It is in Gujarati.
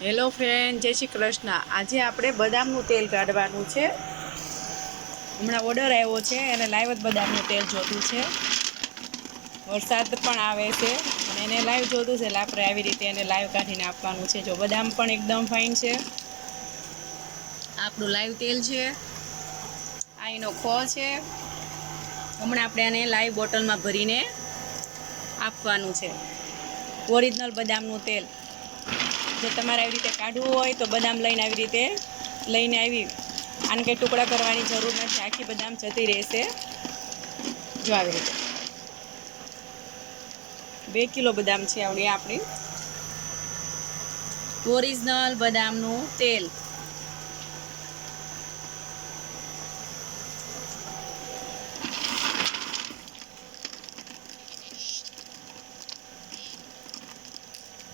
હેલો ફ્રેન્ડ, જય શ્રી કૃષ્ણ। આજે આપણે બદામનું તેલ કાઢવાનું છે। હમણાં ઓર્ડર આવ્યો છે અને લાઈવ જ બદામનું તેલ જોતું છે। વરસાદ પણ આવે છે અને એને લાઈવ જોતું છે એટલે આપણે આવી રીતે એને લાઈવ કાઢીને આપવાનું છે। જો બદામ પણ એકદમ ફાઇન છે। આપણું લાઈવ તેલ છે, આ એનો ખો છે। હમણાં આપણે આને લાઈવ બોટલમાં ભરીને આપવાનું છે। ઓરિજિનલ બદામનું તેલ। જો તમારે આવી રીતે કાઢવું હોય તો બદામ લઈને આવી રીતે લઈને આને કંઈ ટુકડા કરવાની જરૂર નથી, આખી બદામ જતી રહેશે। જો આવી રીતે 2 કિલો બદામ છે આપણી ઓરિજિનલ બદામનું તેલ।